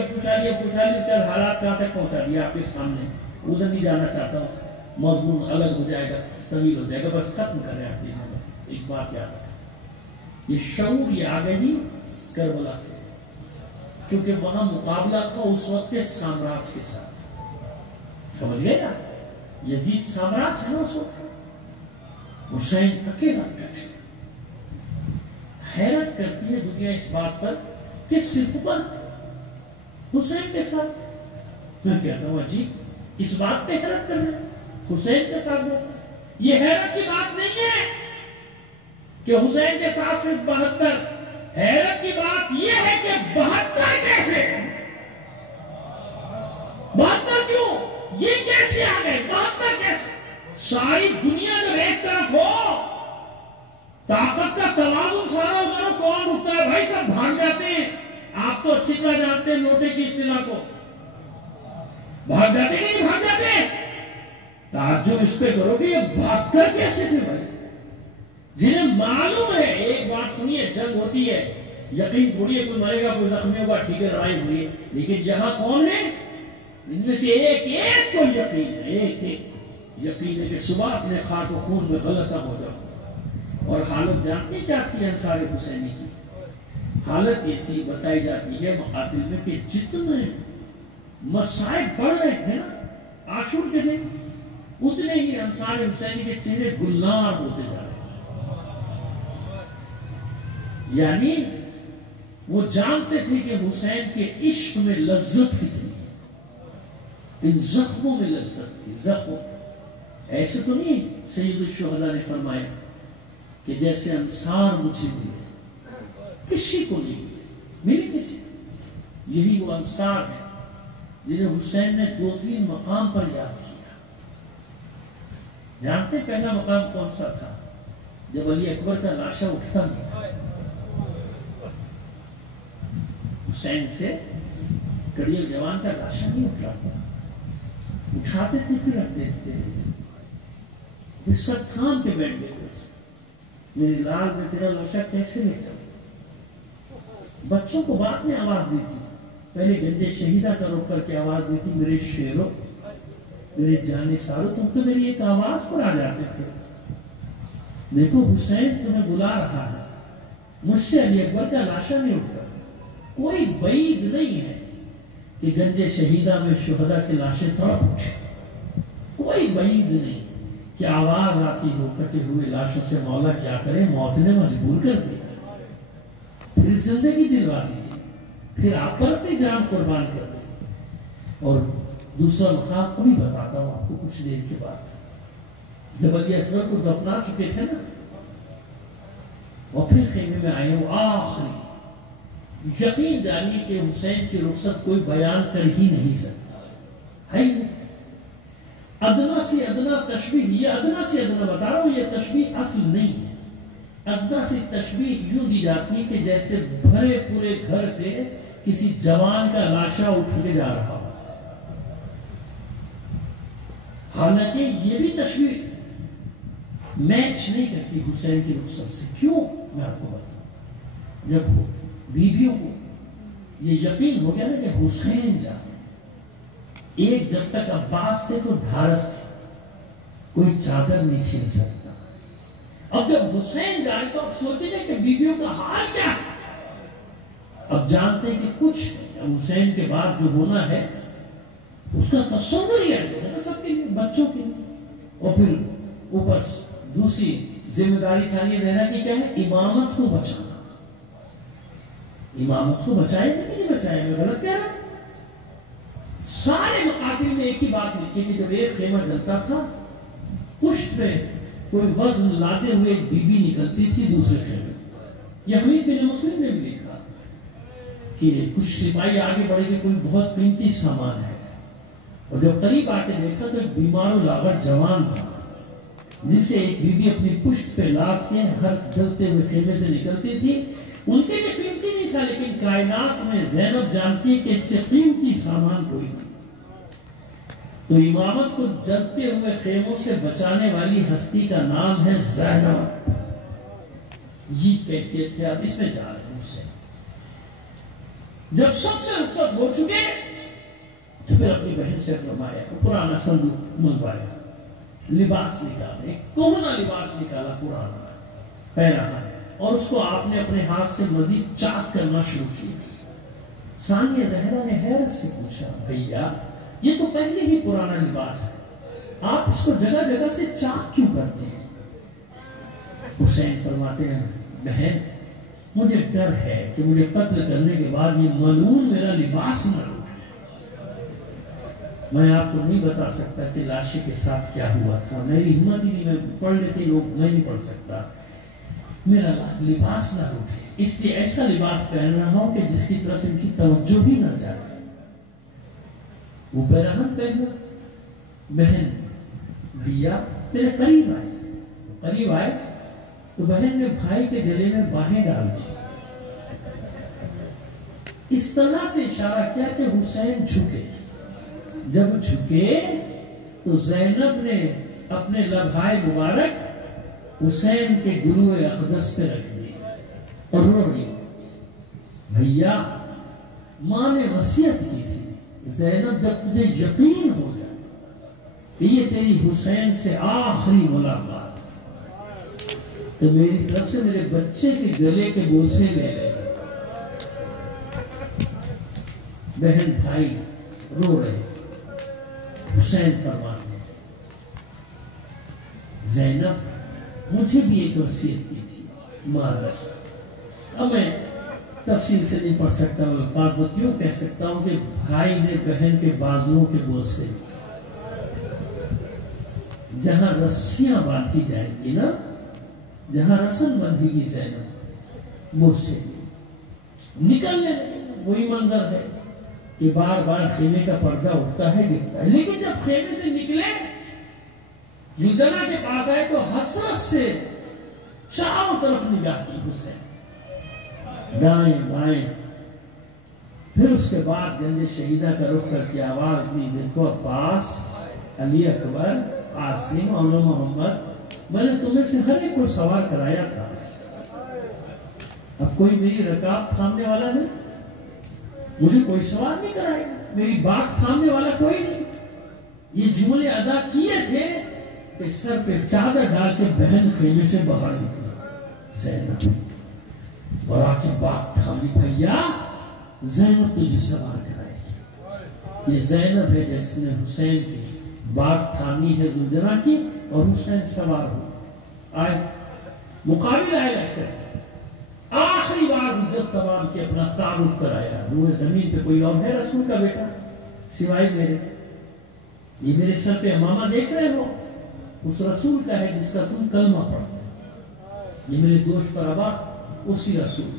کر حالات کہاں تک پہنچا دیا آپ کے سامنے. ادھر نہیں جانا چاہتا ہوں، مضمون الگ ہو جائے گا، طویل ہو جائے گا. بس ختم کریں آپ کی زندگی. ایک بات یاد رکھیں، یہ شعور یہ آ گئی کربلا سے، کیونکہ وہاں مقابلہ تھا اس وقت کے سامراج کے ساتھ. سمجھ گئے نا؟ یزید سامراج ہے نا اس وقت، حسین اکیلا ڈٹ. حیرت کرتی ہے دنیا اس بات پر کہ صرف پر حسین کے ساتھ. میں کہتا ہوں عجیب، اس بات پہ حیرت کر رہے ہیں حسین کے ساتھ. یہ حیرت کی بات نہیں ہے کہ حسین کے ساتھ صرف 72. حیرت کی بات یہ ہے کہ 72 کیسے؟ 72 کیوں؟ یہ کیسے آ گئے؟ 72 کیسے؟ ساری دنیا جب ایک طرف ہو، طاقت کا توازن سارا ادھر، کون اٹھتا ہے؟ بھائی سب بھاگ جاتے ہیں. آپ تو اچھی طرح جانتے ہیں نوٹے کی اصطلاح کو. بھاگ جاتے کہ نہیں بھاگ جاتے؟ تعجب اس پہ کرو کہ یہ بھاگ کر کیسے تھے بھائی؟ جنہیں معلوم ہے، ایک بات سنیے، جنگ ہوتی ہے، یقین تھوڑی ہے کوئی مرے گا کوئی زخمی ہوگا، ٹھیک ہے لڑائی ہوئی ہے، لیکن یہاں کون ہے؟ ان میں سے ایک کو یقین ہے، ایک یقین ہے کہ صبح اپنے خاک و خون میں غلطہ ہو جاؤ. اور حالت جانتے کیا تھی انصار حسینی کی؟ حالت یہ تھی، بتائی جاتی ہے مقاتل میں، کہ جتنے مصائب بڑھ رہے تھے نا عاشور کے دن، اتنے ہی انصار حسینی کے چہرے گلنار ہوتے جا رہے. یعنی وہ جانتے تھے کہ حسین کے عشق میں لذت ہی تھی، ان زخموں میں لذت تھی. زخم ایسے تو نہیں سید الشہداء نے فرمایا کہ جیسے انصار مجھے ملے، کسی کو نہیں ملے کسی کو۔ یہی وہ انصار ہے جنہیں حسین نے 2-3 مقام پر یاد کیا۔ جانتے پہلا مقام کون سا تھا؟ جب علی اکبر کا لاشا اٹھتا نہیں تھا، حسین سے کڑیل جوان کا لاشا نہیں اٹھ رہا تھا، اٹھاتے تھے پھر رکھ دیتے تھے، پھر سب تھام کے بیٹھ گئے تھے، میری لال میں تیرا لاشا کیسے لے جاؤ؟ بچوں کو بعد میں آواز دی تھی، پہلے گنجے شہیدہ کا روک کر کے آواز دی تھی، میرے شیروں، میرے جانے ساروں، تم تو میری ایک آواز پر آ جاتے تھے۔ دیکھو حسین تمہیں بلا رہا ہے، مجھ سے علی اکبر کا لاشا نہیں اٹھا۔ کوئی بعید نہیں ہے کہ گنجے شہیدہ میں شہداء کے لاشیں تڑپ اٹھے، کوئی بعید نہیں کہ آواز آتی ہو کٹے ہوئے لاشوں سے مولا کیا کرے، موت نے مجبور کر دیا، پھر زندگی دلوا دیجیے، پھر آپ پر اپنی جان قربان کر دیں۔ اور دوسرا مقام ابھی بتاتا ہوں آپ کو کچھ دیر کے بعد، جب علی اصغر کو دفنا چکے تھے نا، اور پھر خیمے میں آئے، وہ آخری یقین جانیے کہ حسین کی رخصت کوئی بیان کر ہی نہیں سکتا ہے۔ ادنا سے ادنا تشبیہ، یہ ادنا سے ادنا بتا رہا ہوں، یہ تشبیہ اصل نہیں ہے۔ ادنا سے تشبیہ یوں دی جاتی ہے کہ جیسے بھرے پورے گھر سے کسی جوان کا لاشا اٹھ کے جا رہا ہو، حالانکہ یہ بھی تشبیہ میچ نہیں کرتی حسین کی رخصت سے۔ کیوں؟ میں آپ کو بتاؤں، جب بیویوں کو یہ یقین ہو گیا نا کہ حسین جانے، ایک جب تک عباس تھے تو ڈھارس تھے، کوئی چادر نہیں چھین سکتا، اب جب حسین جائے تو اب سوچیں گے کہ بیویوں کا حال کیا ہے۔ اب جانتے ہیں کہ کچھ حسین کے بعد جو ہونا ہے اس کا تصور ہی ہے نا سب کے لیے، بچوں کے لیے، اور پھر اوپر دوسری ذمہ داری ثانیہ زہرا کی کیا ہے؟ امامت کو بچانا۔ امامت کو بچائے کہ نہیں بچائے؟ میں غلط کہہ رہا ہوں؟ سارے مقاتل میں ایک ہی بات لکھی کہ جب ایک خیمہ جلتا تھا، پشت پہ کوئی وزن لاتے ہوئے ایک بی بی نکلتی تھی دوسرے خیمے۔ یہ حمید بن مسلم نے بھی لکھا کہ کچھ سپاہی آگے بڑھے کہ کوئی بہت قیمتی سامان ہے، اور جب قریب آ کے دیکھا تو ایک بیمار و لاغر جوان تھا، جس سے ایک بی بی اپنی پشت پہ لاد کے ہر جلتے ہوئے خیمے سے نکلتی تھی۔ ان کے لیے قیمتی نہیں تھا، لیکن کائنات میں زینب جانتی ہے کہ اس سے قیمتی سامان کوئی نہیں۔ تو امامت کو جلتے ہوئے خیموں سے بچانے والی ہستی کا نام ہے زینب۔ یہ کیفیت ہے، اب اس میں جا رہے ہیں اسے۔ جب سب سے رخصت ہو چکے تو پھر اپنی بہن سے فرمایا، پرانا صندوق منگوایا، لباس نکالے، کوہنا لباس نکالا پرانا پہنا، اور اس کو آپ نے اپنے ہاتھ سے مزید چاک کرنا شروع کیا۔ ثانیہ زہرا نے حیرت سے پوچھا، بھیا یہ تو پہلے ہی پرانا لباس ہے، آپ اس کو جگہ جگہ سے چاک کیوں کرتے ہیں؟ حسین فرماتے ہیں، بہن مجھے ڈر ہے کہ مجھے قتل کرنے کے بعد یہ ملعون میرا لباس نہ لوٹے۔ میں آپ کو نہیں بتا سکتا کہ لاشے کے ساتھ کیا ہوا تھا، میری ہمت ہی نہیں، میں پڑھ لیتے لوگ، میں نہیں پڑھ سکتا، میرا لباس نہ روٹے، اس لیے ایسا لباس پہن رہا ہوں کہ جس کی طرف ان کی توجہ بھی نہ جائے۔ وہ پیراہن پہنا، بہن بھیا میرے قریب آئے تو بہن نے بھائی کے گلے میں باہیں ڈال دی، اس طرح سے اشارہ کیا کہ حسین جھکے۔ جب جھکے تو زینب نے اپنے لبھائے مبارک حسین کے گروہ اقدس پہ رکھ دی اور رو رہی، بھیا ماں نے وصیت کی تھی، زینب جب تجھے یقین ہو جائے کہ یہ تیری حسین سے آخری ملاقات، تو میری طرف سے میرے بچے کے گلے کے بوسے لے لے۔ بہن بھائی رو رہے، حسین فرماتے ہیں، زینب مجھے بھی ایک وصیت کی تھی مادر۔ اب میں تفصیل سے نہیں پڑھ سکتا، میں بات بس یوں کہہ سکتا ہوں کہ بھائی نے بہن کے بازوؤں کے بوسے، جہاں رسیاں باندھی جائیں گی نا، جہاں رسن بندھی گی زینب، وہ سے نکلنے لگے۔ وہی منظر ہے کہ بار بار خیمے کا پردہ اٹھتا ہے گرتا ہے، لیکن جب خیمے سے نکلے یوجنا کے پاس آئے تو حسرت سے چاروں طرف نگاہ کی حسین، دائیں بائیں، پھر اس کے بعد گنج شہیدہ کا رخ کر کے آواز دی، دیکھو عباس، علی اکبر، قاسم اور محمد، میں نے تمہیں سے ہر ایک کو سوار کرایا تھا، اب کوئی میری رکاب تھامنے والا نہیں، مجھے کوئی سوار نہیں کرائے، میری بات تھامنے والا کوئی نہیں۔ یہ جملے ادا کیے تھے کہ سر پہ چادر ڈال کے بہن خیمے سے باہر نکلی زینب، اور آ کے بات تھامی، بھیا زینب تجھے سوار کرائے گی۔ یہ زینب ہے جس نے حسین کی بات تھامی ہے زلجنا کی، اور حسین سوار ہو آئے، مقابل آئے لشکر، آخری بار حجت تمام کے اپنا تعارف کرایا، روح زمین پہ کوئی اور ہے رسول کا بیٹا سوائے میرے؟ یہ میرے سر پہ امامہ دیکھ رہے ہو، اس رسول کا ہے جس کا تم کلمہ پڑھتے ہیں، یہ میرے دوست پر ابا اسی رسول۔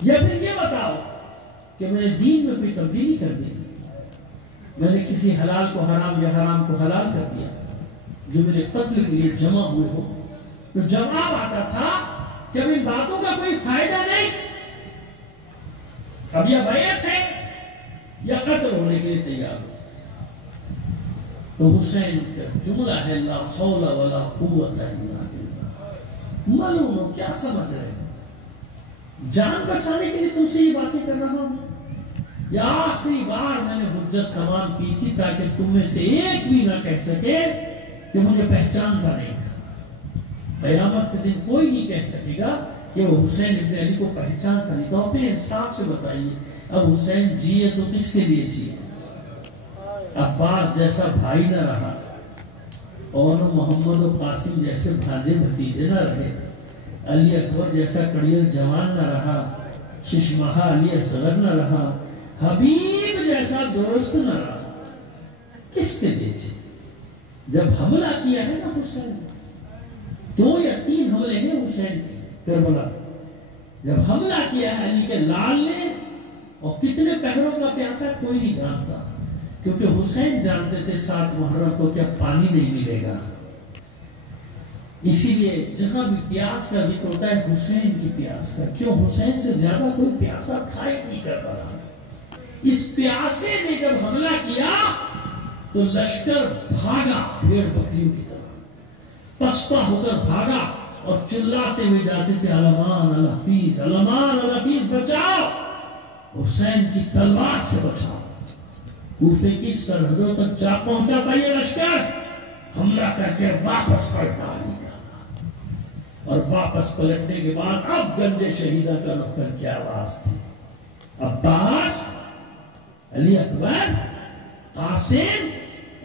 یا پھر یہ بتاؤ کہ میں نے دین میں کوئی تبدیلی کر دی، میں نے کسی حلال کو حرام یا حرام کو حلال کر دیا جو میرے قتل کے لیے جمع ہوئے ہو؟ تو جواب آتا تھا کہ اب ان باتوں کا کوئی فائدہ نہیں، اب یا بیعت ہے یا قتل ہونے کے لیے تیار ہو۔ تو حسین کا جملہ ہے لا حول ولا قوت الا باللہ۔ معلوم ہو کیا سمجھ رہے ہیں؟ جان بچانے کے لیے تم سے یہ باتیں کر رہا ہوں، یا آخری بار میں نے حجت تمام کی تھی تاکہ تم میں سے ایک بھی نہ کہہ سکے کہ مجھے پہچانتا نہیں تھا۔ قیامت کے دن کوئی نہیں کہہ سکے گا کہ وہ حسین ابن علی کو پہچانتا نہیں، تو اپنے انصاف سے بتائیے اب حسین جیے تو کس کے لیے جیے؟ عباس جیسا بھائی نہ رہا، اور محمد و قاسم جیسے بھانجے بھتیجے نہ رہے، علی اکبر جیسا کڑیل جوان نہ رہا، ششمہا علی اصغر نہ رہا، حبیب جیسا دوست نہ رہا، کس کے لیے جیے؟ جب حملہ کیا ہے نا حسین، 2 یا 3 حملے ہیں حسین کے کربلا، جب حملہ کیا ہے علی کے لال نے، اور کتنے پہروں کا پیاسا کوئی نہیں جانتا، کیونکہ حسین جانتے تھے 7 محرم کو کیا پانی نہیں ملے گا۔ اسی لیے جہاں بھی پیاس کا ذکر ہوتا ہے حسین کی پیاس کا، کیوں حسین سے زیادہ کوئی پیاسا کھائی نہیں کر رہا۔ اس پیاسے نے جب حملہ کیا تو لشکر بھاگا بھیڑ بکریوں کی طرح، پسپا ہو کر بھاگا اور چلاتے ہوئے جاتے تھے علمان الحفیظ، علمان الحفیظ، بچاؤ حسین کی تلوار سے بچاؤ۔ کوفے کی سرحدوں تک جا پہنچا تھا یہ لشکر، حملہ کر کے واپس پلٹا لیا، اور واپس پلٹنے کے بعد اب گنج شہیدہ کا رخ کر کے آواز تھی، عباس، علی اکبر، قاسم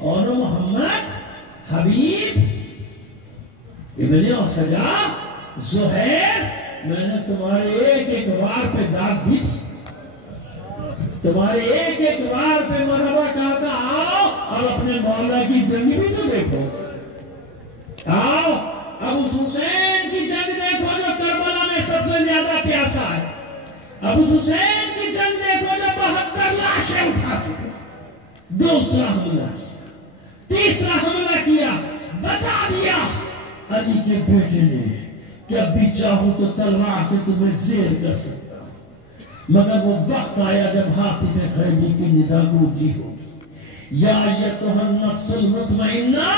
اور محمد، حبیب، ابن اور سجا، زہیر، میں نے تمہارے ایک ایک وار پہ داغ دی تھی، تمہارے ایک ایک وار پہ مرحبا کہا تھا، آؤ اور اپنے مولا کی جنگ بھی تو دیکھو، آؤ اب اس حسین کی جنگ دیکھو جو کربلا میں سب سے زیادہ پیاسا ہے، اب اس حسین کی جنگ دیکھو جو 72 لاشیں اٹھا چکے، دوسرا حملہ کیا، تیسرا حملہ کیا، بتا دیا علی کے بیٹے نے کہ اب بھی چاہوں تو تلوار سے تمہیں زیر کر سکتا، مگر وہ وقت آیا جب حاطف خیبری کی ندا گونجی ہوگی، یا ایتھا النفس المطمئنہ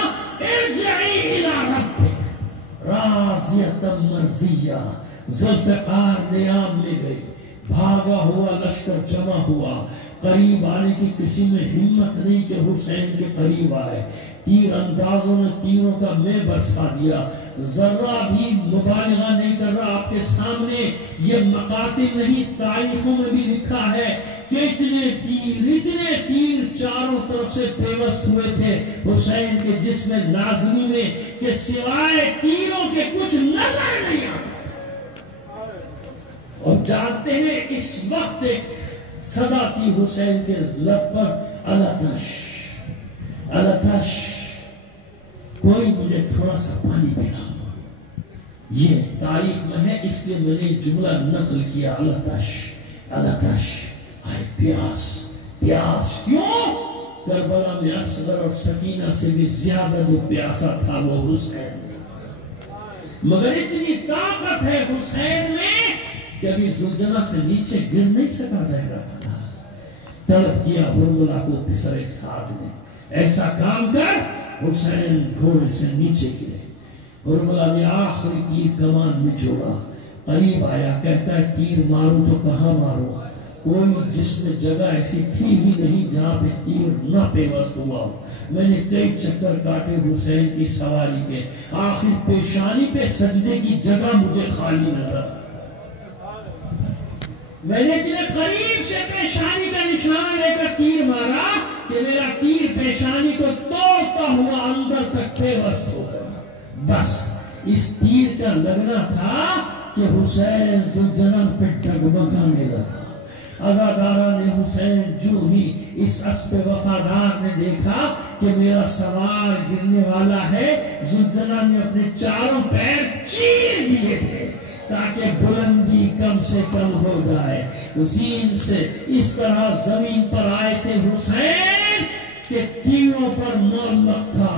ارجعی الی ربک راضیۃ مرضیہ۔ ذوالفقار نیام لے گئی، بھاگا ہوا لشکر جمع ہوا، قریب آنے کی کسی میں ہمت نہیں کہ حسین کے قریب آئے، تیر اندازوں نے تیروں کا میں برسا دیا، ذرہ بھی مبالغہ نہیں کر رہا، آپ کے سامنے یہ مقاتل نہیں، تاریخوں میں بھی لکھا ہے کہ اتنے تیر چاروں طرف سے پیوست ہوئے تھے حسین کے جسم نازلی میں کہ سوائے تیروں کے کچھ نظر نہیں آتا، اور جانتے ہیں اس وقت ایک صدا تھی حسین کے لب پر، الاتش الاتش، کوئی مجھے تھوڑا سا پانی پلاؤ. یہ تاریخ میں ہے، اس لیے میں نے جملہ نقل کیا. الاتش، آئے پیاس. پیاس کیوں؟ کربلا میں اصغر اور سکینہ سے بھی زیادہ جو پیاسا تھا وہ حسین تھا. مگر اتنی طاقت ہے حسین میں کہ ابھی زلجنہ سے نیچے گر نہیں سکا زہرہ پناہ. طلب کیا ہرملہ کو پسر سعد نے، ایسا کام کر حسین گھوڑے سے نیچے گرے. ہرملہ نے آخری تیر کمان میں جوڑا، قریب آیا، کہتا ہے تیر مارو تو کہاں مارو؟ کوئی جسم جگہ ایسی تھی ہی نہیں جہاں پہ تیر نہ پیوست ہوا. میں نے کئی چکر کاٹے حسین کی سواری کے، آخر پیشانی پہ سجدے کی جگہ مجھے خالی نظر. میں نے اتنے قریب سے پیشانی کا نشانہ لے کر تیر مارا کہ میرا تیر پیشانی کو توڑتا ہوا اندر تک پیوست ہو گیا. بس اس تیر کا لگنا تھا کہ حسین ذوالجلال پہ ڈگمگانے لگا. عزادارہ نے حسین جو ہی اس اسب وفادار نے دیکھا کہ میرا سوار گرنے والا ہے، ذوالجلال نے اپنے چاروں پیر چیر دیے تھے تاکہ بلندی کم سے کم ہو جائے. زین سے اس طرح زمین پر آئے تھے حسین کہ تیروں پر معلق تھا،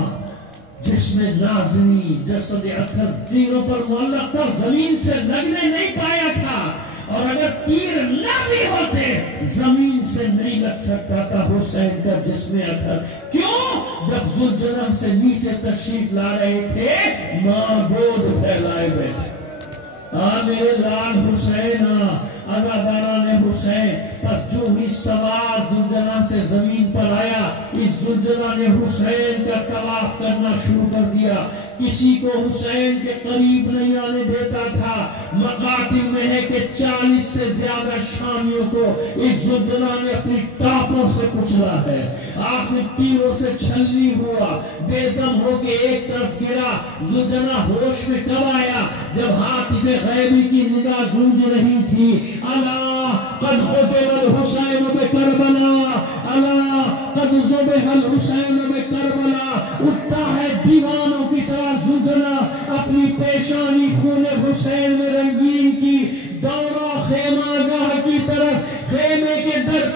جس میں نازنی جسد اطہر تیروں پر معلق تھا، زمین سے لگنے نہیں پایا تھا. اور اگر تیر نہ بھی ہوتے زمین سے نہیں لگ سکتا تھا حسین کا جسم اطہر. کیوں؟ جب ذوالجلال سے نیچے تشریف لا رہے تھے معبود پھیلائے ہوئے تھے. میرے لال حسین. عزادارہ نے حسین پر جو ہی سوار ذوالجلال سے زمین پر آیا، اس ذوالجلال نے حسین کا طواف کرنا شروع کر دیا. کسی کو حسین کے قریب نہیں آنے دیتا تھا. مقاتل میں ہے کہ 40 سے زیادہ شامیوں کو اس ذوالجلال نے اپنی ٹاپوں سے کچلا ہے. آخر تیروں سے چھلنی ہوا، بے دم ہو کے ایک طرف گرا. ذوالجلال ہوش میں کب آیا؟ جب حاطف غیبی کی نگاہ گونج رہی تھی، الا قد قتل الحسین بکربلا، الا قد ذبح الحسین بکربلا. اٹھتا ہے دیوانوں کی طرح ذوالجلال، اپنی پیشانی خون حسین میں رنگین کی، دورہ خیمہ گاہ کی طرف خیمے کے در